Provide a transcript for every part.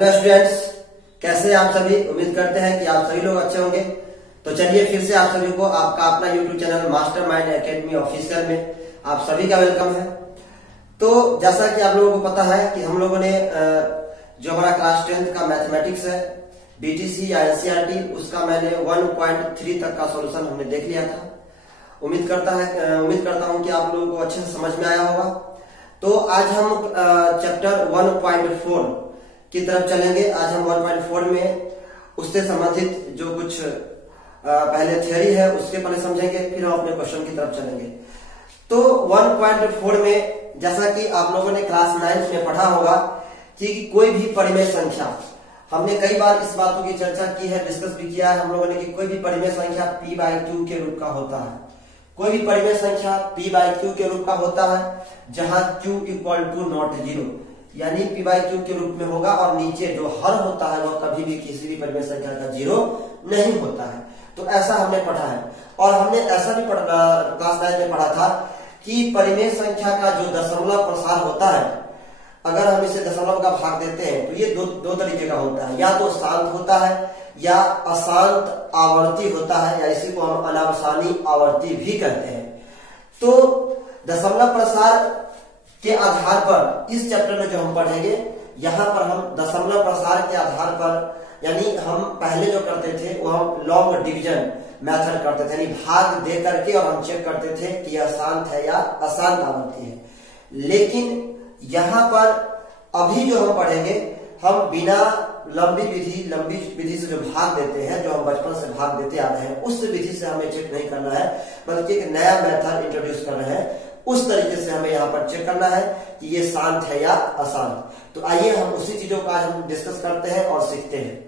Hello students, कैसे हैं आप सभी। उम्मीद करते हैं कि आप सभी लोग अच्छे होंगे। तो चलिए फिर से आप सभी को आपका अपना YouTube channel mastermind academy official में आप सभी का वेलकम है। तो जैसा कि आप लोगों को पता है कि हम लोगों ने जो हमारा क्लास 10th का मैथमेटिक्स है बीटीसी या एनसीईआरटी उसका मैंने 1.3 तक का सॉल्यूशन हमने देख लिया था। उम्मीद करता हूं कि आप लोगों को अच्छे से समझ में आया होगा। तो आज हम चैप्टर 1.4 की तरफ चलेंगे। आज हम 1.4 में उससे संबंधित जो कुछ पहले थियरी है उसके पहले समझेंगे, फिर हम अपने क्वेश्चन की तरफ चलेंगे। तो 1.4 में जैसा कि आप लोगों ने क्लास 9 में पढ़ा होगा कि कोई भी परिमेय संख्या, हमने कई बार इस बातों की चर्चा की है, डिस्कस भी किया है हम लोगों ने कि कोई भी परिमेय संख्या p/q के रूप का होता है। कोई भी परिमेय संख्या p/q के रूप का होता है जहां q = नॉट जीरो, यानी p/q के रूप में होगा और नीचे जो हर होता है वह कभी भी किसी भी परिमेय संख्या का जीरो नहीं होता है। तो ऐसा हमने पढ़ा है। और हमने ऐसा भी क्लास 9 में पढ़ा था कि परिमेय संख्या का जो दशमलव प्रसार होता है, अगर हम इसे दशमलव का भाग देते हैं तो ये दो तरीके का होता है, या तो शांत होता है या अशांत आवर्ती होता है, या इसी को हम अनावसानी आवर्ती भी कहते हैं। तो दशमलव प्रसार के आधार पर इस चैप्टर में जो हम पढ़ेंगे, यहाँ पर हम दशमलव प्रसार के आधार पर, यानी हम पहले जो करते थे वो हम लॉन्ग डिवीजन मेथड करते थे, यानी भाग दे करके और हम चेक करते थे कि यह शांत है या अशांत आवर्ती है। लेकिन यहाँ पर अभी जो हम पढ़ेंगे, हम बिना लंबी विधि से जो भाग देते हैं, जो हम बचपन से भाग देते आ रहे हैं, उस विधि से हमें चेक नहीं करना है, बल्कि एक नया मेथड इंट्रोड्यूस कर रहे हैं। उस तरीके से हमें यहाँ पर चेक करना है कि ये शांत है या अशांत। तो आइए हम उसी चीजों का आज हम डिस्कस करते हैं और सीखते हैं।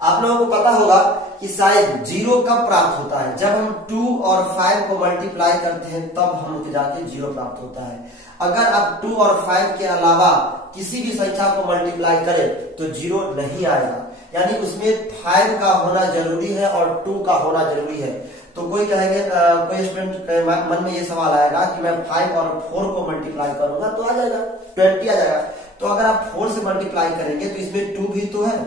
आप लोगों को पता होगा कि शायद जीरो कब प्राप्त होता है, जब हम 2 और 5 को मल्टीप्लाई करते हैं तब हम जाके जीरो प्राप्त होता है। अगर आप 2 और 5 के अलावा किसी भी संख्या को मल्टीप्लाई करें तो जीरो नहीं आएगा, यानी उसमें 5 का होना जरूरी है और 2 का होना जरूरी है। तो कोई कहेंगे, कोई स्टूडेंट के मन में ये सवाल आएगा कि मैं 5 और 4 को मल्टीप्लाई करूंगा तो आ जाएगा 20 आ जाएगा। तो अगर आप 4 से मल्टीप्लाई करेंगे तो इसमें 2 भी तो है,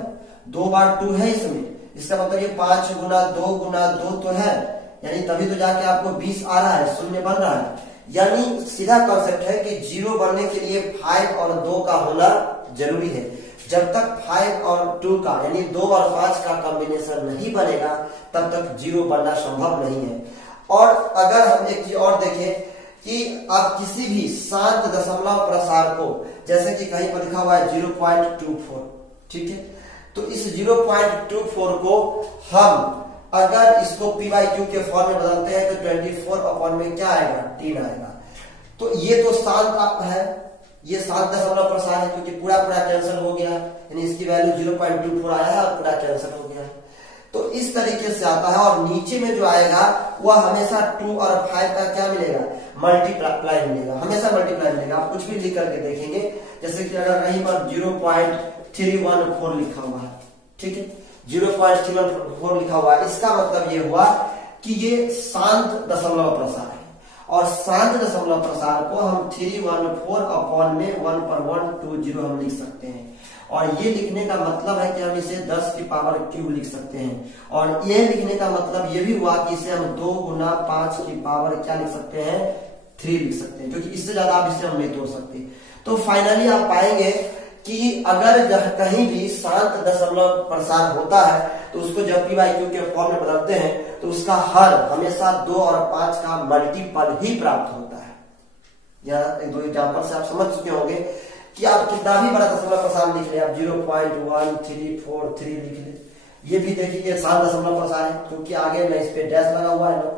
2 बार 2 है इसमें, इसका मतलब ये 5 गुना 2 तो है, यानी तभी तो जाके आपको 20 आ रहा है, शून्य बन रहा है। यानी सीधा कॉन्सेप्ट है कि जीरो बनने के लिए 5 और 2 का होना जरूरी है। जब तक 5 और 2 का, यानी 2 और 5 का कॉम्बिनेशन नहीं बनेगा तब तक जीरो बनना संभव नहीं है। और अगर हम एक चीज और देखें कि आप किसी भी शांत दशमलव प्रसार को, जैसे कि कहीं पर लिखा हुआ है 0.24, ठीक है, तो इस 0.24 को हम अगर इसको p/q के फॉर्म में बदलते हैं तो 24 में क्या आएगा, 3 आएगा। तो ये तो शांत है, ये शांत दशमलव प्रसार है, क्योंकि पूरा कैंसिल हो गया, यानी इसकी वैल्यू 0.24 आया है और पूरा कैंसिल हो गया है। तो इस तरीके से आता है। और नीचे में जो आएगा वह हमेशा 2 और 5 का क्या मिलेगा, मल्टीप्लाई मिलेगा, हमेशा मल्टीप्लाई मिलेगा। आप कुछ भी लिख करके देखेंगे, जैसे कि अगर कहीं पर 0.314 लिखा हुआ है, ठीक है, 0.314 लिखा हुआ है, इसका मतलब ये हुआ कि ये शांत दशमलव प्रसार है। और शांत दशमलव प्रसार को हम 314 में 1 पर 120 हम लिख सकते हैं। और ये लिखने का मतलब है कि हम इसे 10 की पावर क्यूब लिख सकते हैं। और ये लिखने का मतलब ये भी हुआ कि इसे हम 2 गुना 5 की पावर क्या लिख सकते हैं, 3 लिख सकते हैं, क्योंकि इससे ज्यादा आप इसे हम नहीं तोड़ सकते। तो फाइनली आप पाएंगे कि अगर कहीं भी शांत दशमलव प्रसार होता है तो उसको जब p/q के फॉर्म में बदलते हैं तो उसका हर हमेशा 2 और 5 का मल्टीपल ही प्राप्त होता है। यह एक दो एग्जांपल से आप समझ चुके होंगे कि आप कितना भी बड़ा दशमलव प्रसार लिख ले, आप 0.1343 लिख ले, ये भी देखिए शांत दशमलव प्रसार है, क्योंकि आगे में इस पे डैश लगा हुआ है ना।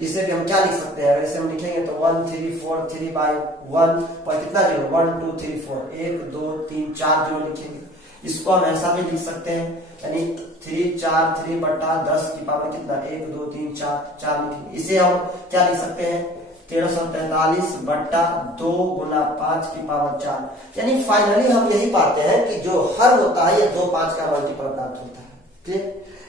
इसे भी हम क्या लिख सकते हैं, अगर इसे हम लिखेंगे तो 1343/1 पर कितना जीरो, 1 2 3 4, 1 2 3 4 जीरो लिखेंगे। इसको हम ऐसा भी लिख सकते हैं, यानी 3 4 3 बटा 10 की पावर कितना, 1 2 3 4 लिखेंगे। इसे हम क्या लिख सकते हैं, 1343 बटा 2 गुना 5 की पावर 4। यानी फाइनली हम यही पाते हैं कि जो हर होता है ये 2 5 का मल्टीपल प्राप्त होता है। क्लियर,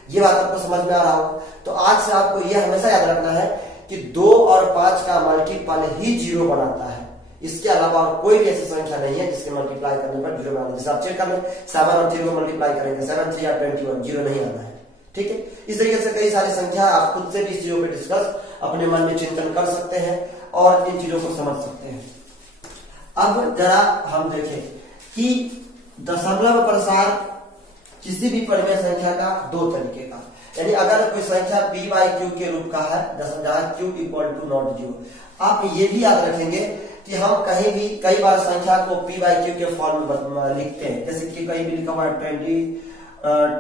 ये बात आपको समझ में आ रहा होगा। तो आज से आपको यह हमेशा याद रखना है कि 2 और 5 का मल्टीपल ही जीरो बनाता है, इसके अलावा और कोई भी ऐसी संख्या नहीं है जिसके मल्टीप्लाई करने पर जीरो आना है। जैसे आप चेक कर लें 7 और 3 को मल्टीप्लाई करेंगे 7 3 या 21 जीरो नहीं आना है। ठीक है, इस तरीके से कई सारी संख्या आप खुद से भी इस चीजों पे डिस्कस अपने मन में चिंतन कर सकते हैं और इन चीजों को समझ सकते हैं। अब जरा हम देखें कि दशमलव प्रसार किसी भी परिमेय संख्या का दो तरीके का, यानी अगर कोई संख्या p/q के रूप का है जहां q = नॉट 0, आप ये भी याद रखेंगे कि हम कहीं भी कई बार संख्या को p/q के फॉर्म में लिखते हैं, जैसे कि कहीं भी लिखा हुआ है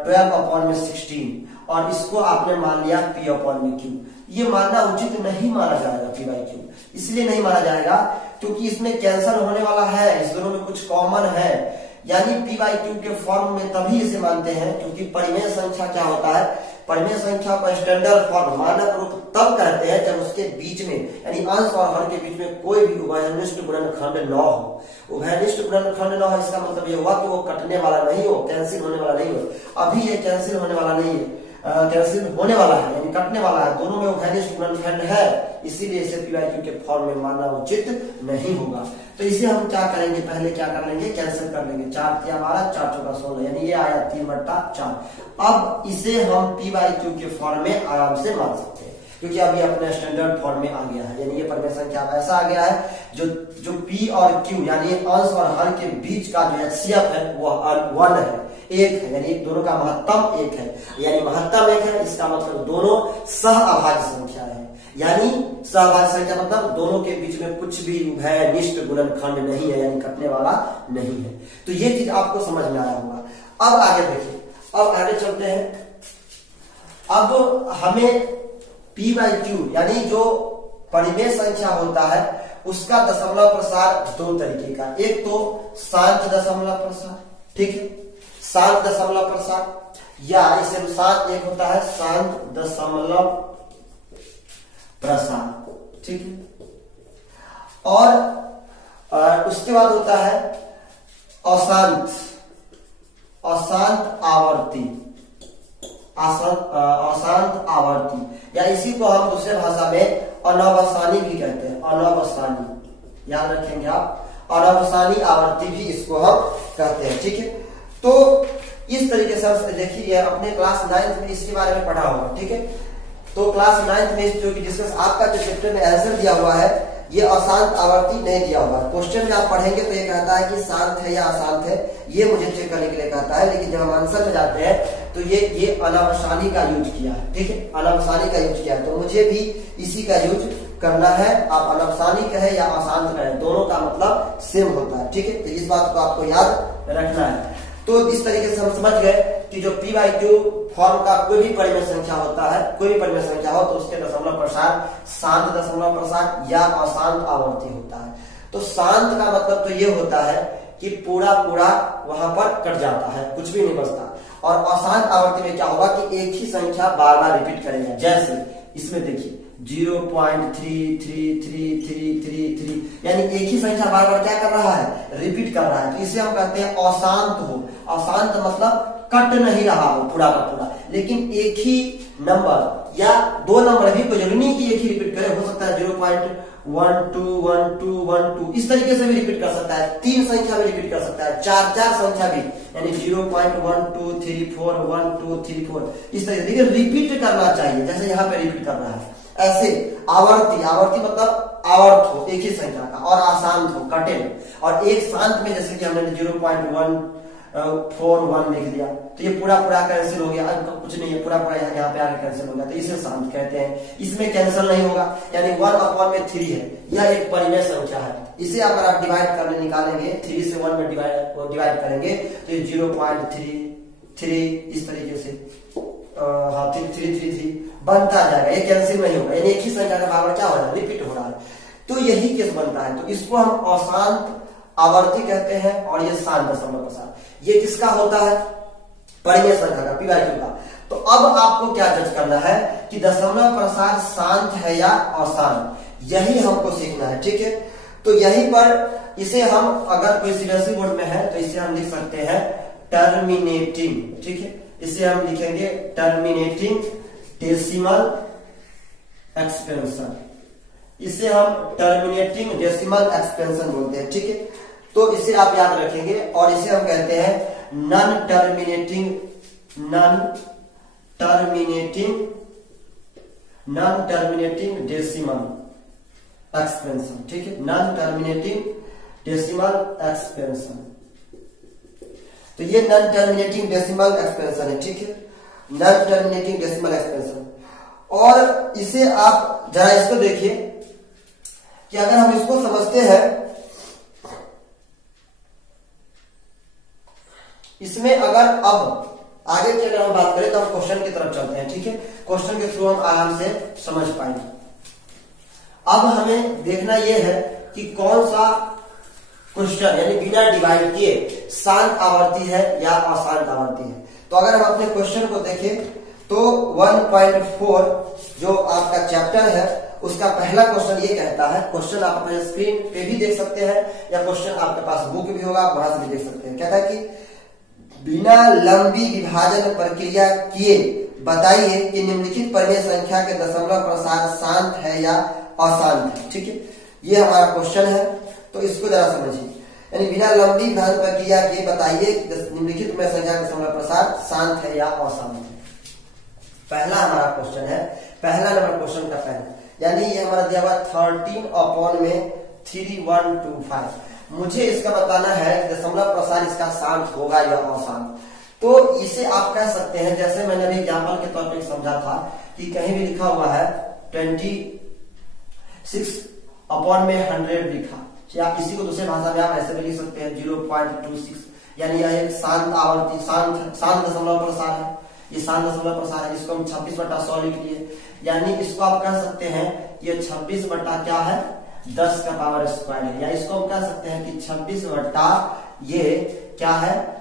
12/16 और इसको आपने मान लिया p/q। ये मानना उचित नहीं माना जाएगा p/q, इसलिए नहीं माना जाएगा क्योंकि इसमें कैंसल होने वाला है, इस दोनों में कुछ कॉमन है। यानी p/q के फॉर्म में तभी इसे मानते हैं क्योंकि परिमेय संख्या क्या होता है, परिमेय संख्या का स्टैंडर्ड फॉर्म मानक रूप तब कहते हैं जब उसके बीच में यानी अंश और हर के बीच में कोई भी उभयनिष्ठ गुणनखंड न हो। उभयनिष्ठ गुणनखंड न हो इसका मतलब ये हुआ कि वो कटने वाला नहीं हो, कैंसिल होने वाला नहीं हो। अभी ये कैंसिल होने वाला नहीं है, कैंसिल होने वाला है यानी कटने वाला है, दोनों में उभयनिष्ठ गुणनखंड है, इसीलिए इसे p/q के फॉर्म में मानना उचित नहीं होगा। तो इसे हम क्या करेंगे, पहले क्या कर लेंगे, कैंसिल कर लेंगे। 4 × 12 4 × 14 16, यानी ये आया 3/4। अब इसे हम p/q के फॉर्म में आराम से मान सकते हैं क्योंकि अभी अपने स्टैंडर्ड फॉर्म में आ गया है, यानी ये परिमेय संख्या ऐसा आ गया है जो p और q यानी अंश और हर के बीच का जो HCF है वो 1 है, 1 है, यानी दोनों का महत्तम 1 है, यानी महत्तम 1 है, इसका मतलब दोनों सह अभाज्य संख्या है। यानी सहभाज्य संख्या मतलब दोनों के बीच में कुछ भी उभयनिष्ठ गुणनखंड नहीं है, यानी कटने वाला नहीं है। तो ये चीज आपको समझ में आया होगा। अब आगे देखिए, अब आगे चलते हैं। अब हमें p/q यानी जो परिमेय संख्या होता है उसका दशमलव प्रसार दो तरीके का, एक तो शांत दशमलव प्रसार, ठीक है, शांत दशमलव प्रसार, या इसे साथ एक होता है शांत दशमलव प्रसार, ठीक है, और उसके बाद होता है अशांत आवर्ती, अशांत आवर्ती, या इसी को हम दूसरे भाषा में अनवसानी भी कहते हैं, अनवसानी, याद रखेंगे आप, अनवसानी आवर्ती भी इसको हम कहते हैं। ठीक है, तो इस तरीके से देखिए अपने क्लास 9th में इसके बारे में पढ़ा होगा। ठीक है, तो क्लास 9th में जो कि डिस्कस आपका जो चैप्टर में आंसर दिया हुआ है ये अशांत आवर्ती नहीं दिया हुआ है। क्वेश्चन में आप पढ़ेंगे तो ये कहता है कि शांत है या अशांत है, ये मुझे चेक करने के लिए कहता है, लेकिन जब हम आंसर में जाते हैं तो ये अनवसानी का यूज किया है। ठीक है, अनवसानी का यूज किया है, तो मुझे भी इसी का यूज करना है। आप अनवसानी कहे या अशांत कहे, दोनों का मतलब सेम होता है। ठीक है, तो इस बात को आपको याद रखना है। तो इस तरीके से हम समझ गए कि जो p/q फॉर्म का कोई भी परिमेय संख्या होता है, कोई भी परिमेय संख्या हो तो उसके दशमलव प्रसार शांत दशमलव प्रसार या अशांत आवर्ती होता है। तो शांत का मतलब तो ये होता है कि पूरा वहां पर कट जाता है, कुछ भी नहीं बचता। और अशांत आवर्ती में क्या होगा कि एक ही संख्या बार बार रिपीट करेंगे, जैसे इसमें देखिए 0.33333, यानी एक ही संख्या बार बार क्या कर रहा है, रिपीट कर रहा है। तो इसे हम कहते हैं अशांत हो। अशांत मतलब कट नहीं रहा हो पूरा का पूरा, लेकिन एक ही नंबर या दो नंबर भी, कोई जरूरी नहीं कि एक ही रिपीट करे, हो सकता है 0.121212 इस तरीके से भी रिपीट कर सकता है, 3 संख्या भी रिपीट कर सकता है, 4 संख्या भी, यानी 0.12341234 इस तरीके से, लेकिन रिपीट करना चाहिए जैसे यहाँ पे रिपीट कर रहा है। ऐसे आवर्ती मतलब आवर्त हो एक ही संख्या का, और अशांत हो कटे हो, और एक शांत में जैसे कि हमने 0.141 लिख दिया तो ये पूरा कैंसिल हो गया, अब कुछ नहीं है, पूरा यहाँ पे आके कैंसिल हो गया, तो इसे शांत कहते हैं। इसमें कैंसिल नहीं होगा, यानी 1/3 है, यह एक परिमेय संख्या है। इसे अगर आप डिवाइड करने निकालेंगे, 3 से 1 में डिवाइड करेंगे तो ये 0.33 इस तरीके से 333 बनता जाएगा, ये कैंसिल नहीं होगा, यानी एक ही संख्या का बार क्या हो रहा है, रिपीट हो रहा है। तो यही केस बनता है, तो इसको हम अशांत आवर्ती कहते हैं, और ये शांत दशमलव प्रसार, ये किसका होता है, परिमेय संख्या का, p/q का। तो अब आपको क्या जज करना है कि दशमलव प्रसार शांत है या अशांत, यही हमको सीखना है। ठीक है, तो यहीं पर इसे हम अगर कोई सीबीएसई बोर्ड में है तो इसे हम लिख सकते हैं टर्मिनेटिंग। ठीक है, इसे हम लिखेंगे टर्मिनेटिंग डेसिमल एक्सपेंशन, इसे हम टर्मिनेटिंग डेसिमल एक्सपेंशन बोलते हैं, ठीक है। तो इसे आप याद रखेंगे और इसे हम कहते हैं नॉन टर्मिनेटिंग डेसिमल एक्सपेंशन, ठीक है, नॉन टर्मिनेटिंग डेसिमल एक्सपेंशन। तो ये नॉन टर्मिनेटिंग डेसिमल एक्सपेंशन है, ठीक है, नॉन टर्मिनेटिंग डेसिमल एक्सपेंशन। और इसे आप जरा इसको देखिए कि अगर हम इसको समझते हैं, इसमें अगर अब आगे की अगर हम बात करें तो हम क्वेश्चन की तरफ चलते हैं, ठीक है, क्वेश्चन के थ्रू हम आराम से समझ पाएंगे। अब हमें देखना यह है कि कौन सा क्वेश्चन यानी बिना डिवाइड किए शांत आवर्ती है या अशांत आवर्ती है। तो अगर हम अपने क्वेश्चन को देखें तो 1.4 जो आपका चैप्टर है उसका पहला क्वेश्चन ये कहता है, क्वेश्चन आप अपने स्क्रीन पे भी देख सकते हैं या क्वेश्चन आपके पास बुक भी होगा, आप वहां से भी देख सकते हैं। कहता है कि बिना लंबी विभाजन प्रक्रिया किए बताइए कि निम्नलिखित परिमेय संख्या के दशमलव प्रसार शांत है या अशांत है, ठीक है, ये हमारा क्वेश्चन है। तो इसको जरा समझिए, यानी बिना लंबी विभाजन प्रक्रिया के बताइए निम्नलिखित परिमेय संख्या के दशमलव प्रसार शांत है या अशांत है। पहला हमारा क्वेश्चन है, पहला नंबर क्वेश्चन का पहला, यानी ये हमारा दिया हुआ 13/3125। मुझे इसका बताना है कि दशमलव प्रसार इसका शांत होगा या अशांत। तो इसे आप कह सकते हैं, जैसे मैंने अभी एग्जाम्पल के तौर पर समझा था कि कहीं भी लिखा हुआ है 26/100 लिखा, या इसी को दूसरे भाषा में आप ऐसे भी लिख सकते हैं 0.26, यानी यह एक शांत आवर्ती शांत दशमलव प्रसार है, ये शांत दशमलव प्रसार है। इसको हम 26/100 लिख लिए, यानी इसको आप कह सकते हैं ये 26 बटा क्या है 10 का पावर स्क्वायर है, या इसको हम कह सकते हैं कि 26 बटा ये क्या है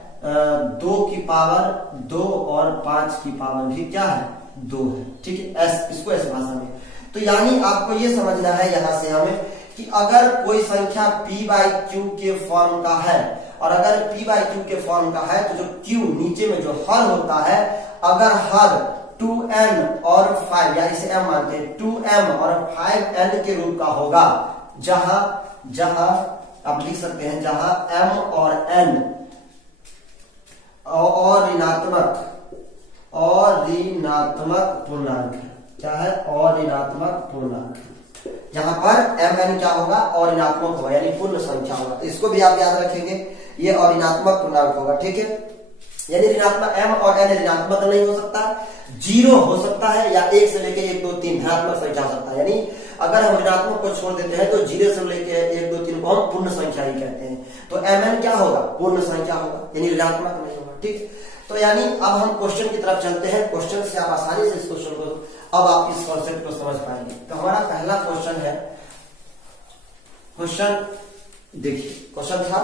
2 की पावर 2 और 5 की पावर भी क्या है 2 है, ठीक है, इसको ऐसे भाषा में। तो यानी आपको ये समझना है यहां से हमें कि अगर कोई संख्या p/q के फॉर्म का है और अगर p/q के फॉर्म का है तो जो q नीचे में जो हर होता है, अगर हर 2n और 5 या इसे m मानते हैं 2m और 5n के रूप का होगा, जहां आप लिख सकते हैं जहां m और n और ऋणात्मक पूर्णांक है, क्या है और ऋणात्मक पूर्णांक, जहां पर mn क्या होगा और ऋणात्मक होगा यानी पूर्ण संख्या होगा। तो इसको भी आप याद रखेंगे, ये और ऋणात्मक पूर्णांक होगा, ठीक है, यानी ऋणात्मक m और n ऋणात्मक नहीं हो सकता, 0 हो सकता है या 1 से लेकर 1 2 3 धनात्मक संख्या हो सकता है। यानी अगर हम ऋणात्मक को छोड़ देते हैं तो 0 से लेकर 1 2 3 को हम पूर्ण संख्या ही कहते हैं। तो mn क्या होगा पूर्ण संख्या होगा, यानी ऋणात्मक नहीं होगा, ठीक। तो यानी अब हम क्वेश्चन की तरफ चलते हैं, क्वेश्चन से आप आसानी से इस क्वेश्चन को अब आप इस कॉन्सेप्ट को समझ पाएंगे। तो हमारा पहला क्वेश्चन है, क्वेश्चन देखिए, क्वेश्चन था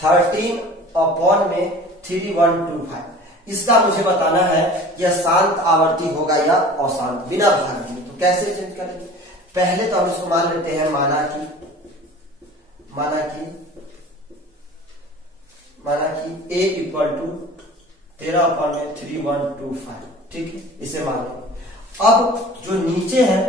13/3125, इसका मुझे बताना है यह शांत आवर्ती होगा या अशांत बिना भाग दिए। तो कैसे चेंज करेंगे, पहले तो हम इसको मान लेते हैं माना कि a इक्वल टू 13/3125, ठीक है, इसे मान लेंगे। अब जो नीचे है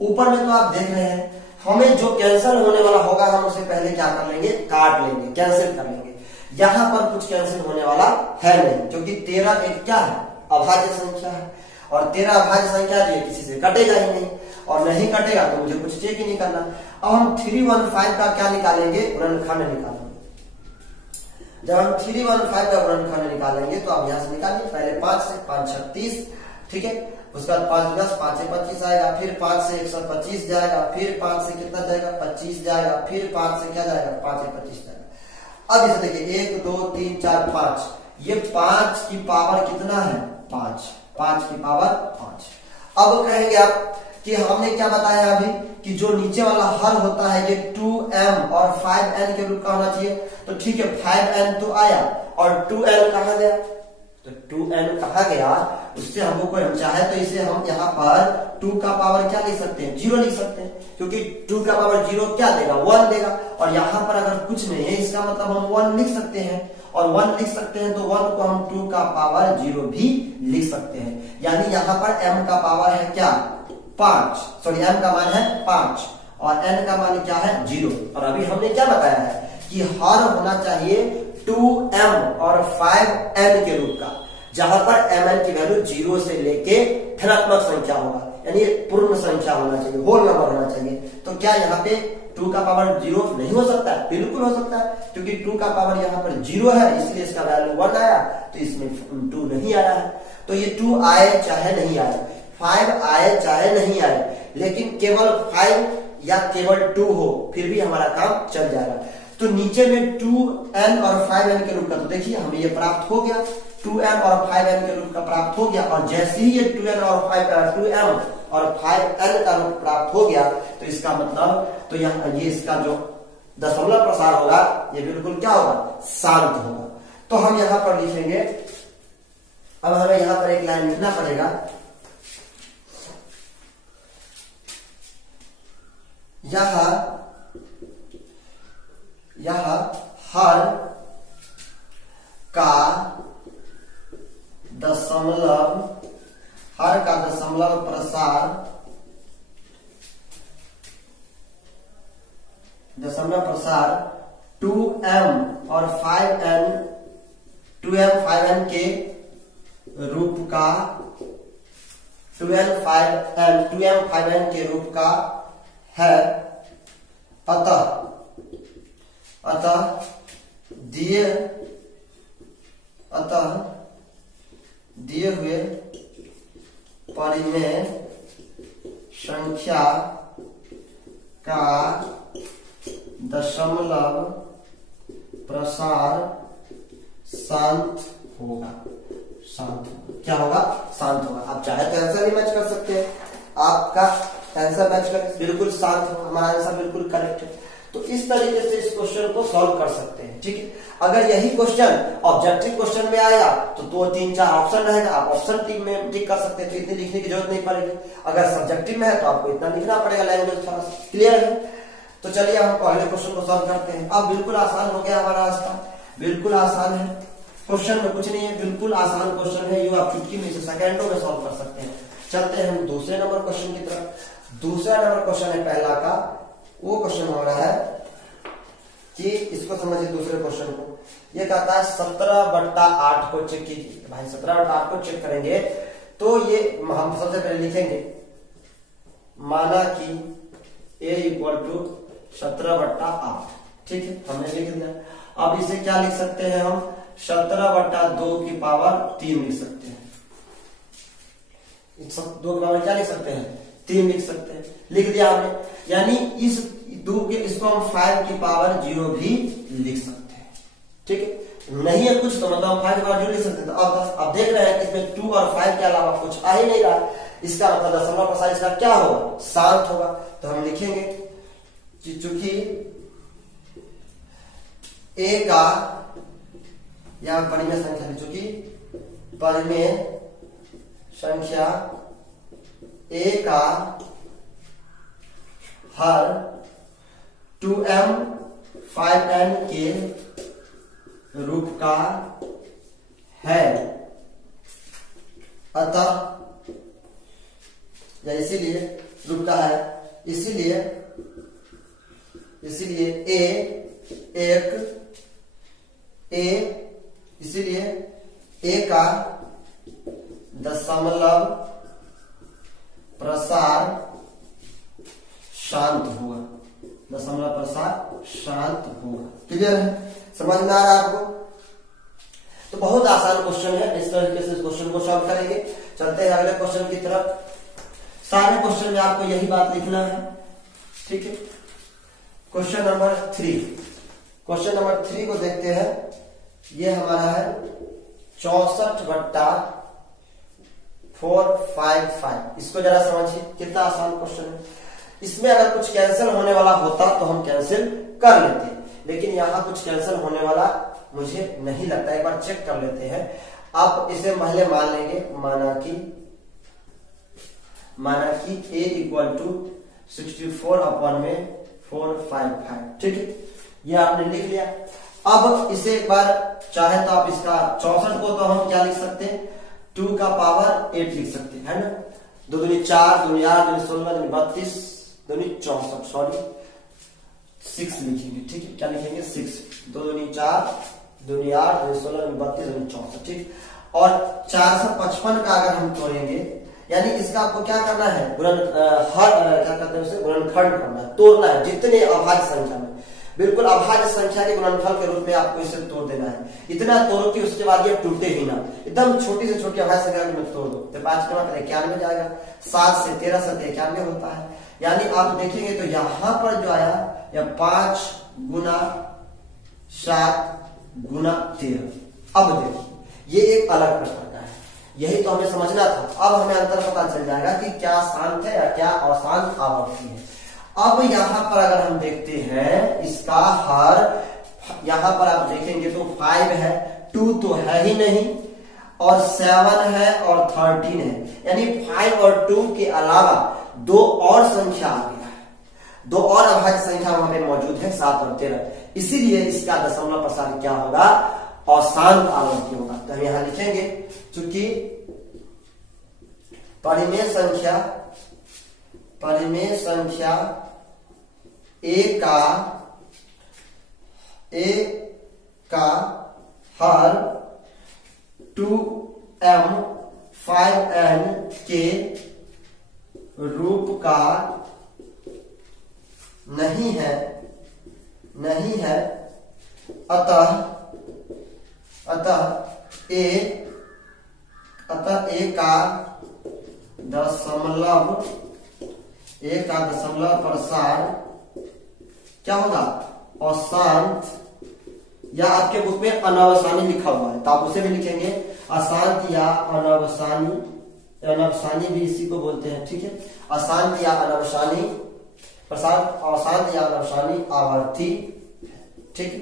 ऊपर में तो आप देख रहे हैं, हमें जो कैंसिल होने वाला होगा हम उसे पहले क्या कर लेंगे काट लेंगे, कैंसिल कर लेंगे। यहां पर कुछ कैंसिल होने वाला है नहीं, क्योंकि 13 एक क्या है अभाज्य संख्या है, और 13 अभाज्य संख्या जो किसी से कटेगा ही नहीं, और नहीं कटेगा तो मुझे कुछ चेक ही नहीं करना। अब हम 315 का क्या निकालेंगे गुणनखंड निकालेंगे। जब हम 315 का गुणनखंड निकालेंगे तो आप यहां से निकालिए, पहले 5 से 5 36, ठीक है, उसके बाद 5 10 5 से 25 आएगा, फिर 5 से 125 जाएगा, फिर 5 से कितना जाएगा 25 जाएगा, फिर 5 से क्या जाएगा 5 से 25 जाएगा। अब इसे देखिए 1 2 3 4 5, ये 5 की पावर कितना है 5 की पावर 5। अब कहेंगे आप कि हमने क्या बताया अभी कि जो नीचे वाला हर होता है ये 2m और 5n के रूप का होना चाहिए। तो ठीक है 5n तो आया और 2n कहां गया, तो 2n कहा गया, उससे हमको कोई हम चाहे तो इसे हम यहाँ पर 2 का पावर क्या लिख सकते हैं 0 लिख सकते हैं, क्योंकि 2 का पावर 0 क्या देगा 1 देगा, और यहाँ पर अगर कुछ नहीं है इसका मतलब हम 1 लिख सकते हैं, और 1 लिख सकते हैं तो 1 को हम 2 का पावर 0 भी लिख सकते हैं। यानी यहाँ पर m का पावर है क्या 5, सॉरी m का मान है 5 और n का मान क्या है 0। और अभी हमने क्या बताया है कि हर होना चाहिए 2m और 5n के रूप का, जहां पर mn की वैल्यू 0 से लेके धनात्मक संख्या होगा, यानी पूर्ण संख्या होना चाहिए, होल नंबर होना चाहिए। तो क्या यहाँ पे 2 का पावर 0 नहीं हो सकता है? बिल्कुल हो सकता है, क्योंकि 2 का पावर यहाँ पर 0 है, इसलिए इसका वैल्यू 1 आया, तो इसमें 2 नहीं आया है। तो ये 2 आए चाहे नहीं आए, 5 आए चाहे नहीं आए, लेकिन केवल 5 या केवल 2 हो फिर भी हमारा काम चल जाएगा। तो नीचे में 2n और 5n के रूप का, तो देखिए हमें ये प्राप्त हो गया, 2n और 5n के रूप का प्राप्त हो गया। और जैसे ही ये 2n और 2m और 5n का रूप प्राप्त हो गया, तो इसका मतलब तो यहाँ ये इसका जो दशमलव प्रसार होगा ये बिल्कुल क्या होगा, शांत होगा। तो हम यहां पर लिखेंगे, अब हमें यहां पर एक लाइन लिखना पड़ेगा, यहां हर का दशमलव प्रसार 2m और 5n के रूप का 2m 5n के रूप का है। अतः दिए हुए परिमेय संख्या का दशमलव प्रसार शांत होगा। क्या होगा? शांत होगा। आप चाहे तो आंसर भी मैच कर सकते हैं, आपका आंसर मैच कर, बिल्कुल शांत होगा, हमारा आंसर बिल्कुल करेक्ट है। तो इस तरीके से इस क्वेश्चन को सॉल्व कर सकते हैं, ठीक है। अगर यही क्वेश्चन ऑब्जेक्टिव क्वेश्चन में आया तो 2, 3, 4 ऑप्शन रहेगा, आप ऑप्शन टिक में टिक कर सकते हैं, तो इतनी लिखने की जरूरत नहीं पड़ेगी। अगर सब्जेक्टिव में है तो आपको इतना लिखना पड़ेगा, लैंग्वेज थोड़ा क्लियर है। तो चलिए हम पहले क्वेश्चन को सॉल्व करते हैं। अब बिल्कुल आसान हो गया हमारा रास्ता, बिल्कुल आसान है, क्वेश्चन में कुछ नहीं है, बिल्कुल आसान क्वेश्चन है, ये आप चुटकी में से सेकंडों में सॉल्व कर सकते हैं। चलते हैं हम दूसरे नंबर क्वेश्चन की तरफ। दूसरा नंबर क्वेश्चन है पहला का, वो क्वेश्चन हमारा है कि इसको समझिए दूसरे क्वेश्चन को। ये कहता है 17/8 को चेक कीजिए। भाई 17/8 को चेक करेंगे तो ये हम सबसे पहले लिखेंगे, माना कि a = 17/8, ठीक है, हमने लिख दिया। अब इसे क्या लिख सकते हैं हम, 17/2 की पावर 3 लिख सकते हैं। 2 की पावर क्या लिख सकते हैं, 3 लिख सकते हैं, लिख दिया हमने। यानी इस 2 के इसको हम 5 की पावर 0 भी लिख सकते हैं, ठीक है। नहीं है कुछ तो मतलब हम 5 की पावर 0 लिख सकते हैं। तो अब देख रहे हैं कि इसमें 2 और 5 के अलावा कुछ आ ही नहीं रहा, इसका मतलब दशमलव प्रसार इसका क्या होगा, शांत होगा। तो हम लिखेंगे कि चूंकि a का या परिमेय संख्या, चूंकि परिमेय संख्या a का हर 2m 5n के रूप का है, अतः या इसीलिए रूप का है, इसीलिए a का दशमलव प्रसार शांत होगा, दशमलव प्रसार शांत होगा। क्लियर है, समझ में आ रहा है आपको? तो बहुत आसान क्वेश्चन है, इस तरीके से इस क्वेश्चन को सॉल्व करेंगे। चलते हैं अगले क्वेश्चन की तरफ। सारे क्वेश्चन में आपको यही बात लिखना है, ठीक है। क्वेश्चन नंबर 3 को देखते हैं। ये हमारा है 64/455। इसको जरा समझिए, कितना आसान क्वेश्चन है। इसमें अगर कुछ कैंसिल होने वाला होता तो हम कैंसिल कर लेते, लेकिन यहाँ कुछ कैंसिल होने वाला मुझे नहीं लगता। एक बार चेक कर लेते हैं। आप इसे पहले मान लेंगे, माना कि a = 64/455, ठीक है, ये आपने लिख लिया। अब इसे एक बार चाहे तो आप इसका 64 को तो हम क्या लिख सकते हैं, 2 का पावर 8 लिख सकते हैं, है ना। 2 दूनी 4, 2 दूनी 8, 2 दूनी 16, 2 दूनी 32, 2 दूनी 64, सॉरी 6 लिखेंगे, ठीक है। क्या लिखेंगे? 6। 2 दूनी 4, 2 दूनी 8, 2 दूनी 16, 2 दूनी 32, 2 दूनी 64, ठीक। और 455 का अगर हम तोड़ेंगे, यानी इसका आपको क्या करना है, क्या कहते हैं उसे, गुणनखंड करना है, तोड़ना है जितने अभाज्य संख्या में, बिल्कुल अभाज्य संख्या के गुणनफल के रूप में आपको इसे तोड़ देना है। इतना तोड़ो कि उसके बाद ये टूटे ही ना, एकदम छोटी से छोटी अभाज्य संख्या में तोड़ दो। तो 5 का मतलब 91 जाएगा, 7 से 13 से 91 होता है। यानी आप देखेंगे तो यहां पर जो आया या 5 गुना 7 गुना 13। अब देखिए ये एक अलग प्रकार का है, यही तो हमें समझना था। अब हमें अंतर पता चल जाएगा कि क्या शांत है या क्या अशांत आवर्ती है। अब यहां पर अगर हम देखते हैं इसका हर, यहां पर आप देखेंगे तो 5 है, 2 तो है ही नहीं, और 7 है और 13 है, यानी 5 और 2 के अलावा 2 और संख्या आ गया है, 2 और अभाज्य संख्या वहां पे मौजूद है, 7 और 13। इसीलिए इसका दशमलव प्रसार क्या होगा, अशांत आवर्ती होगा। तो हम यहां लिखेंगे चूंकि परिमेय संख्या A का हर 2m 5n के रूप का नहीं है, अतः A का दशमलव प्रसार क्या होगा, अशांत, या आपके बुक में अनावसानी लिखा हुआ है तो आप उसे भी लिखेंगे अशांत या अनावसानी, अनावसानी भी इसी को बोलते हैं, ठीक है। अशांत या अनावसानी प्रसार, अशांत या अनावसानी आवर्ती, ठीक है।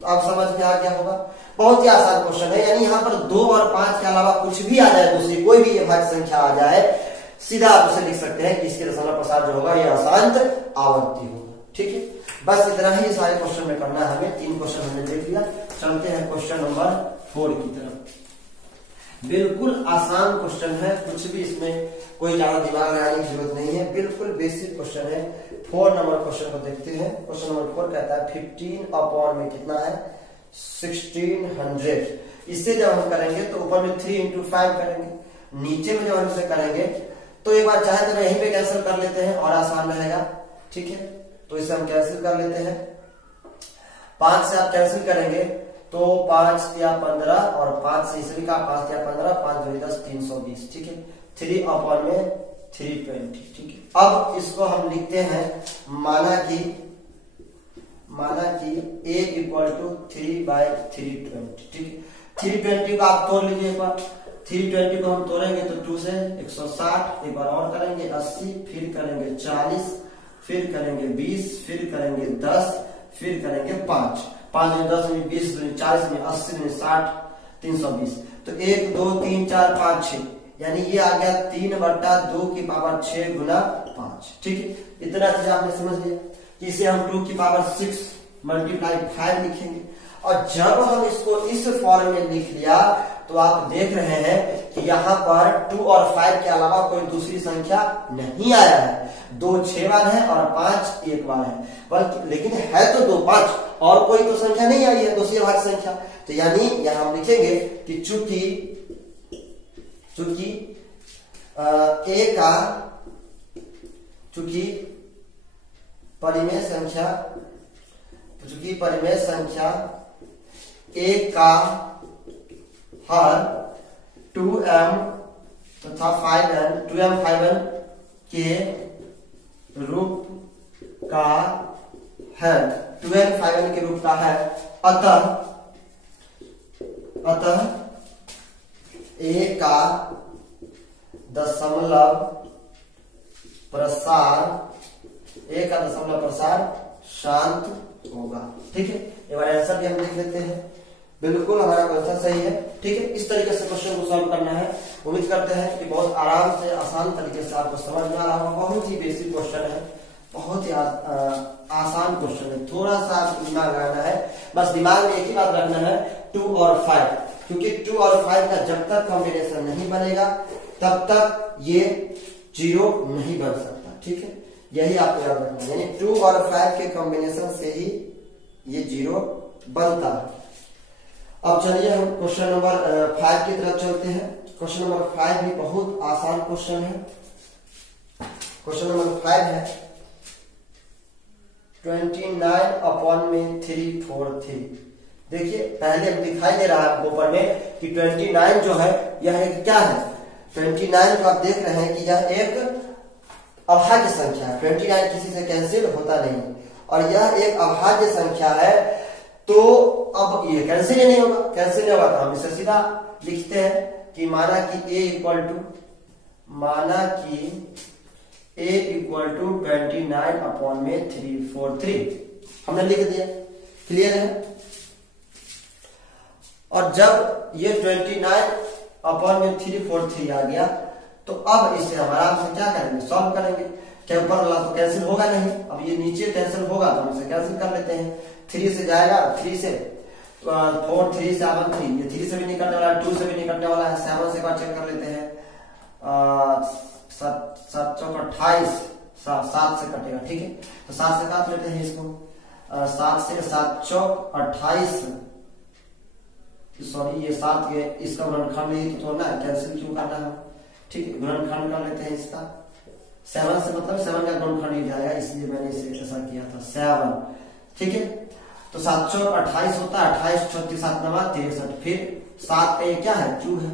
तो आप समझ में आ गया होगा, बहुत ही आसान क्वेश्चन है। यानी यहाँ पर 2 और 5 के अलावा कुछ भी आ जाए, दूसरी कोई भी अभाज्य संख्या आ जाए, सीधा आप उसे लिख सकते हैं कि इसके दशमलव प्रसार जो होगा यह अशांत आवर्ती होगा, ठीक है। बस इतना ही सारे क्वेश्चन में करना है हमें। 3 क्वेश्चन हमने देख लिया, चलते हैं क्वेश्चन नंबर 4 की तरफ। बिल्कुल आसान क्वेश्चन है, कुछ भी इसमें कोई ज्यादा दिमाग लगाने की जरूरत नहीं है, बिल्कुल बेसिक क्वेश्चन है। 4 नंबर क्वेश्चन को देखते हैं। क्वेश्चन नंबर 4 कहता है 15 अपॉन में कितना है, 1600। इससे जब हम करेंगे तो ऊपर में 3 into 5 करेंगे, नीचे में जब हम इसे करेंगे तो एक बार चाहे तो यहीं पे कैंसिल कर लेते हैं और आसान रहेगा, ठीक है। तो इसे हम कैंसिल कर लेते हैं, 5 से आप कैंसिल करेंगे तो 5 या 15 और 5 से इसे का 5 या 15, 5 दूनी 10, 320, ठीक है। 3 अपॉन में 320, ठीक है। अब इसको हम लिखते हैं, माना कि a इक्वल टू 3/320, ठीक है। 320 को आप तोड़ लीजिए एक बार, 320 को हम तोड़ेंगे तो 2 से 160, एक बार और करेंगे 80, फिर करेंगे 40, फिर करेंगे 20, फिर करेंगे 10, फिर करेंगे 5, 5 में 10 में 20 में 40 में 80 में 60, 320। तो 1 2 3 4 5 6, यानी ये आ गया 3/2 की पावर 6 गुना 5, ठीक है। इतना चीज आपने समझ लिया कि इसे हम 2 की पावर 6 मल्टीप्लाई 5 लिखेंगे। और जब हम इसको इस फॉर्म में लिख लिया तो आप देख रहे हैं कि यहाँ पर 2 और 5 के अलावा कोई दूसरी संख्या नहीं आया है। 2 6 बार है और 5 1 बार है, बल्कि लेकिन है तो 2 5, और कोई तो संख्या नहीं आई है दूसरी अभाज्य संख्या। तो यानी यहाँ हम लिखेंगे कि चूंकि परिमेय संख्या A का हर 2m तथा 5n के रूप का है, 2m 5n के रूप का है, अतः A का दशमलव प्रसार शांत होगा, ठीक है। एक बार आंसर भी हम लिख लेते हैं, बिल्कुल हमारा आंसर सही है, ठीक है। इस तरीके से क्वेश्चन को सॉल्व करना है। उम्मीद करते हैं कि बहुत आराम से आसान तरीके से आपको समझ में आ रहा होगा। बहुत ही बेसिक क्वेश्चन है, बहुत ही आसान क्वेश्चन है, थोड़ा सा दिमाग लगाना है। बस दिमाग में एक ही बात रखना है, 2 और 5, क्योंकि 2 और 5 का जब तक कॉम्बिनेशन नहीं बनेगा तब तक ये जीरो नहीं बन सकता। ठीक है, यही आपको याद रखना है, यानी 2 और 5 के कॉम्बिनेशन से ही ये जीरो बनता है। अब चलिए हम क्वेश्चन नंबर 5 की तरफ चलते हैं। क्वेश्चन नंबर 5 भी बहुत आसान क्वेश्चन है। क्वेश्चन नंबर 5 है 29 अपॉन में 343। देखिए पहले दिखाई दे रहा है आपको ऊपर में कि 29 जो है यह एक क्या है, 29 को आप देख रहे हैं कि यह एक अभाज्य संख्या है। 29 किसी से कैंसिल होता नहीं और यह एक अभाज्य संख्या है, तो अब ये कैंसिल ही नहीं होगा। कैंसिल नहीं होगा तो हम इसे सीधा लिखते हैं कि माना कि a इक्वल टू 29 अपॉन में 343 हमने लिख दिया। क्लियर है। और जब ये 29 अपॉन में 343 आ गया तो अब इसे हम आराम से क्या करेंगे, सॉल्व करेंगे। क्या ऊपर वाला तो कैंसिल होगा नहीं, अब ये नीचे कैंसिल होगा तो हम इसे कैंसिल कर लेते हैं। 3 से जाएगा, 3 से 4 3 7 3, ये 3 से भी निकलने वाला है, 2 से भी निकलने वाला है, 7 से चेक कर लेते हैं। 7 चौक 28, 7 से कटेगा। ठीक है, तो 7 से काट लेते हैं इसको। 7 से 7 चौक 28, सॉरी ये 7 के इसका गुणनखंड ही तो ना, कैंसिल क्यों करना है। ठीक है, गुणनखंड कर लेते हैं इसका। 7 से मतलब 7 का गुणनखंड ही जाएगा, इसलिए मैंने इसे ऐसा किया था 7। ठीक है, तो 7 चौक 28 होता है, 28 36 7 9 63, फिर 7 का ये क्या है, क्यूब है।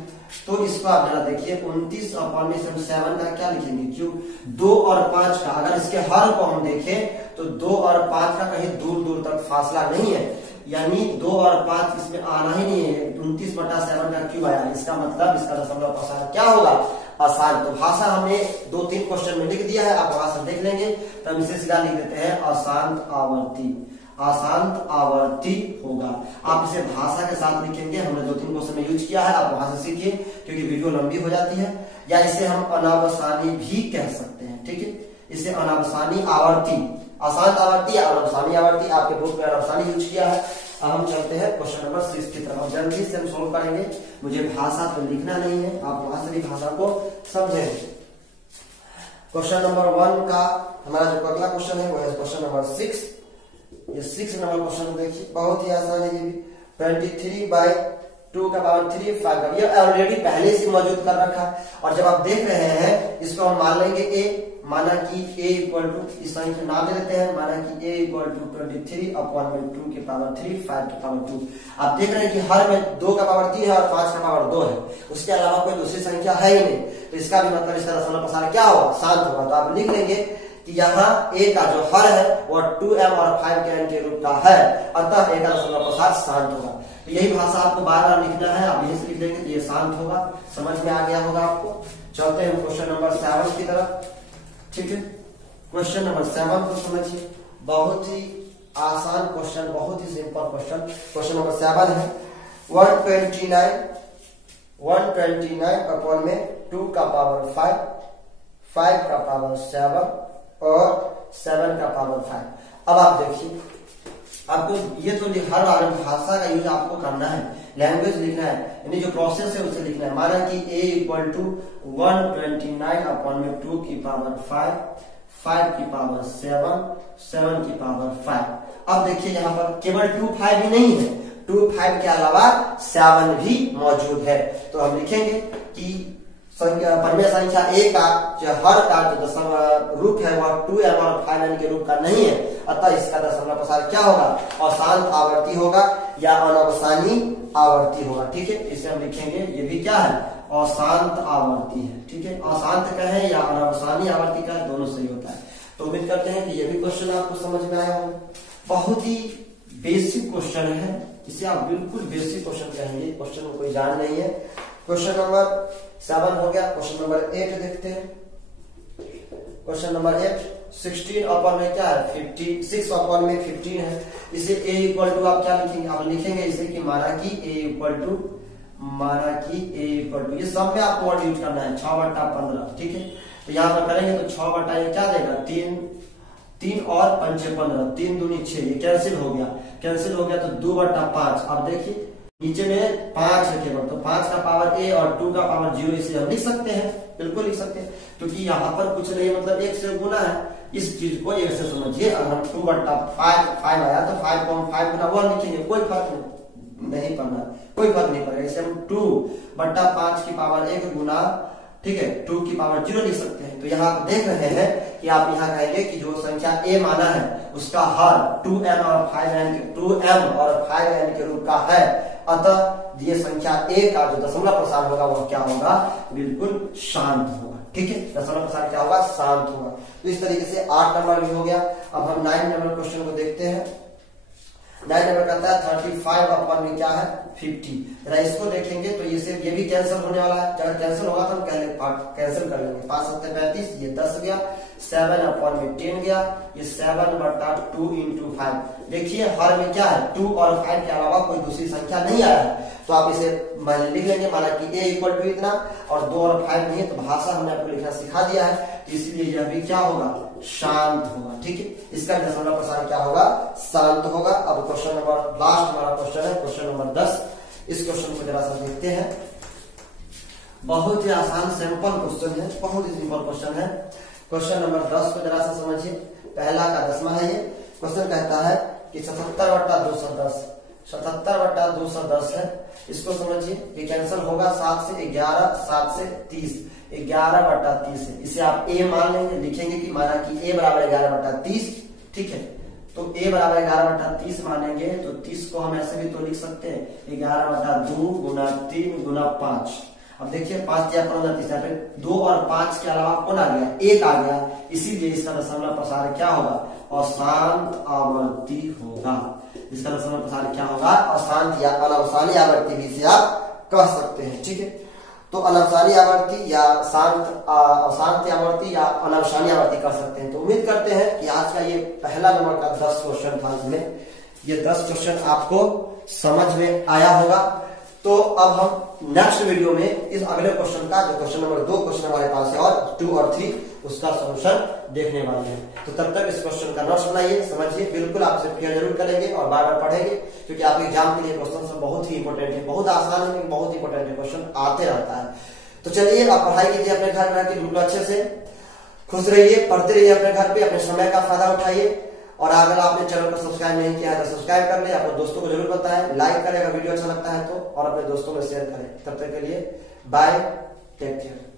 तो इसको आप जरा देखिए 29 अपॉन में 7 का क्या लिखेंगे, क्यूब। 2 और 5 का अगर इसके हर को हम देखें तो 2 और 5 का कहीं दूर दूर तक फासला नहीं है, यानी 2 और 5 इसमें आना ही नहीं है। 29/7 का क्यूब आया, इसका मतलब इसका दशमलव प्रसार क्या होगा, आसान। तो भाषा हमने 2-3 क्वेश्चन में लिख दिया है, आप वहां से देख लेंगे। तो हम इसे सीधा लिख देते हैं अशांत आवर्ती। अशांत आवर्ती होगा। आप इसे भाषा के साथ लिखेंगे, हमने 2-3 क्वेश्चन में यूज किया है, आप वहां से सीखिए क्योंकि वीडियो लंबी हो जाती है। या इसे हम अनावसानी भी कह सकते हैं। ठीक है, इसे अनावसानी आवर्ती, अशांत आवर्ती या अनावसानी आवर्ती, आपके बुक में अनावसानी यूज किया है। अब हम चलते हैं क्वेश्चन नंबर 6 की तरफ। जल्दी से हम सोल्व करेंगे, मुझे भाषा तो लिखना नहीं है, आप वहां से भी भाषा को समझेंगे। क्वेश्चन नंबर 1 का हमारा जो अगला क्वेश्चन है वो है क्वेश्चन नंबर 6। ये 6 नंबर क्वेश्चन देखिए, बहुत ही आसान है ये भी। 23/2 का पावर 3 5, ये ऑलरेडी पहले से मौजूद कर रखा है। और जब आप देख रहे हैं इसको हम मान लेंगे a, माना कि a इक्वल टू, इस संख्या नाम दे देते हैं, माना कि a इक्वल टू 23 अपॉन में 2 के पावर 3 5 के पावर 2। आप देख रहे हैं कि हर में 2 का पावर 3 है और 5 का पावर 2 है, उसके अलावा कोई दूसरी संख्या है ही नहीं। तो इसका भी मतलब इसका दशमलव प्रसार क्या होगा, शांत होगा। तो आप लिख लेंगे कि यहाँ a का जो हर है वह 2m और 5kn के रूप का है, अतः a का दशमलव प्रसार शांत होगा। तो यही भाषा आपको बार बार लिखना है, आप यही से लिख लेंगे तो ये शांत होगा। समझ में आ गया होगा आपको। चलते हैं क्वेश्चन नंबर 7 की तरफ। ठीक है, क्वेश्चन नंबर 7 को समझिए, बहुत ही आसान क्वेश्चन, बहुत ही सिंपल क्वेश्चन। क्वेश्चन नंबर 7 है 129 अपॉन में 2 का पावर 5, 5 का पावर 7 और 7 का पावर 5। अब आप देखिए, आपको ये तो हर भाषा का यूज आपको करना है, लैंग्वेज लिखना है, यानी जो प्रोसेस है उसे लिखना है। माना कि a इक्वल टू 129 अपॉन में 2 की पावर 5, 5 की पावर 7, 7 की पावर 5। अब देखिए यहाँ पर केवल 2 5 ही नहीं है, 2 5 के अलावा 7 भी मौजूद है। तो हम लिखेंगे कि परिमेय संख्या a का जो हर का जो दशमलव रूप है वह 2m और 5n के रूप का नहीं है, अतः इसका दशमलव प्रसार क्या होगा, अशांत आवर्ती होगा या अनावसानी आवर्ती होगा। ठीक है, इसे हम लिखेंगे, ये भी क्या है, अशांत आवर्ती है। ठीक है, अशांत कहें या अनावसानी आवर्ती कहें, दोनों सही होता है। तो उम्मीद करते हैं कि ये भी क्वेश्चन आपको समझ में आया होगा। बहुत ही बेसिक क्वेश्चन है, इसे आप बिल्कुल बेसिक क्वेश्चन कहेंगे, क्वेश्चन में कोई जान नहीं है। क्वेश्चन नंबर 7 हो गया। क्वेश्चन नंबर 8 देखते हैं। क्वेश्चन नंबर 8 16 अपॉन में क्या है, 50, 6 अपॉन में 15 है। इसे a इक्वल टू आप क्या लिखेंगे, आप लिखेंगे इसे कि माना कि a इक्वल टू, ये सब में आपको वर्ड यूज करना है 6/15। ठीक है, तो यहाँ पर करेंगे तो 6 बटा ये क्या देगा, 3 और 5 15, 3 दूनी 6, ये कैंसिल हो गया तो 2/5। अब देखिए नीचे में 5 है केवल, तो 5 का पावर a और 2 का पावर 0 इसे हम लिख सकते हैं, बिल्कुल लिख सकते हैं, क्योंकि यहाँ पर कुछ नहीं मतलब 1 से गुना है। इस चीज को ऐसे समझिए, अगर हम 2/5 आया तो 5 को हम 5 गुना 1 लिखेंगे, कोई फर्क नहीं पड़ना, कोई फर्क नहीं पड़ेगा। इसे हम 2/5 की पावर 1 गुना, ठीक है, 2 की पावर 0 लिख सकते हैं। तो यहाँ आप देख रहे हैं कि आप यहाँ कहेंगे कि जो संख्या a माना है उसका हर 2m और 5n के रूप का है, अतः ये संख्या a का जो दशमलव प्रसार होगा वह क्या होगा, बिल्कुल शांत होगा। ठीक है, दशमलव प्रसार क्या होगा, शांत होगा। तो इस तरीके से 8 नंबर भी हो गया। अब हम 9 नंबर क्वेश्चन को देखते हैं। 9 नंबर कहता है 35 अपॉन में क्या है 50। जरा इसको देखेंगे तो ये भी कैंसिल होने वाला है। अगर कैंसिल होगा तो हम कैंसिल कर लेंगे। 5 7 35, ये 10 गया, 7 अपॉन में 10 गया, ये 7/2 इंटू 5। देखिए हर में क्या है 2 और 5 के अलावा कोई दूसरी संख्या नहीं आया है, तो आप इसे लिख लेंगे, माना कि a इक्वल टू इतना और 2 और 5 नहीं है, तो भाषा हमने आपको लिखना सिखा दिया है, इसलिए यह भी क्या होगा, शांत होगा। ठीक है, इसका दशमलव प्रसार क्या होगा, शांत होगा। अब क्वेश्चन नंबर लास्ट हमारा क्वेश्चन है, क्वेश्चन नंबर 10। इस क्वेश्चन को जरा सा देखते हैं। बहुत ही आसान सिंपल क्वेश्चन है, बहुत ही सिंपल क्वेश्चन है। क्वेश्चन नंबर 10 को जरा सा समझिए। पहला का 10वां है। ये क्वेश्चन कहता है कि 77/210, 77/210 है। इसको समझिए कि कैंसिल होगा 7 से 11, 7 से 30, 11/30 है। इसे आप a मान लेंगे, लिखेंगे कि माना कि a बराबर 11/30। ठीक है, तो a बराबर 11/30 मानेंगे तो 30 को हम ऐसे भी तो लिख सकते हैं 11/2 गुना 3 गुना 5। अब देखिए 5 या 15, 2 और 5 के अलावा कौन आ गया, 1 आ गया, इसीलिए इसका दशमलव प्रसार क्या होगा, अशांत आवर्ती होगा। इसका दशमलव प्रसार क्या होगा, अशांत या अनवसानी आवर्ती भी इसे आप कह सकते हैं। ठीक है, तो अनवसानी आवर्ती या अशांत आवर्ती या अनवसानी आवर्ती कर सकते हैं। तो उम्मीद करते हैं कि आज का ये पहला नंबर का 10 क्वेश्चन था, इसमें ये 10 क्वेश्चन आपको समझ में आया होगा। तो अब हम नेक्स्ट वीडियो में इस अगले क्वेश्चन का, जो क्वेश्चन नंबर 2 क्वेश्चन हमारे पास है और 2 और 3, उसका सॉल्यूशन देखने वाले हैं। तो तब तक इस क्वेश्चन का नोट्स बनाइए, समझिए, बिल्कुल आपसे क्लियर जरूर करेंगे और बार बार पढ़ेंगे, क्योंकि आपके एग्जाम के लिए क्वेश्चन बहुत ही इंपॉर्टेंट है, बहुत आसान है, बहुत इंपॉर्टेंट है, क्वेश्चन आते रहता है। तो चलिए आप पढ़ाई कीजिए अपने घर में, बिल्कुल अच्छे से, खुश रहिए, पढ़ते रहिए अपने घर पे, अपने समय का फायदा उठाइए। और अगर आपने चैनल को सब्सक्राइब नहीं किया है तो सब्सक्राइब कर ले, अपने दोस्तों को जरूर बताएं, लाइक करें अगर वीडियो अच्छा लगता है तो, और अपने दोस्तों में शेयर करें। तब तक के लिए बाय, टेक केयर।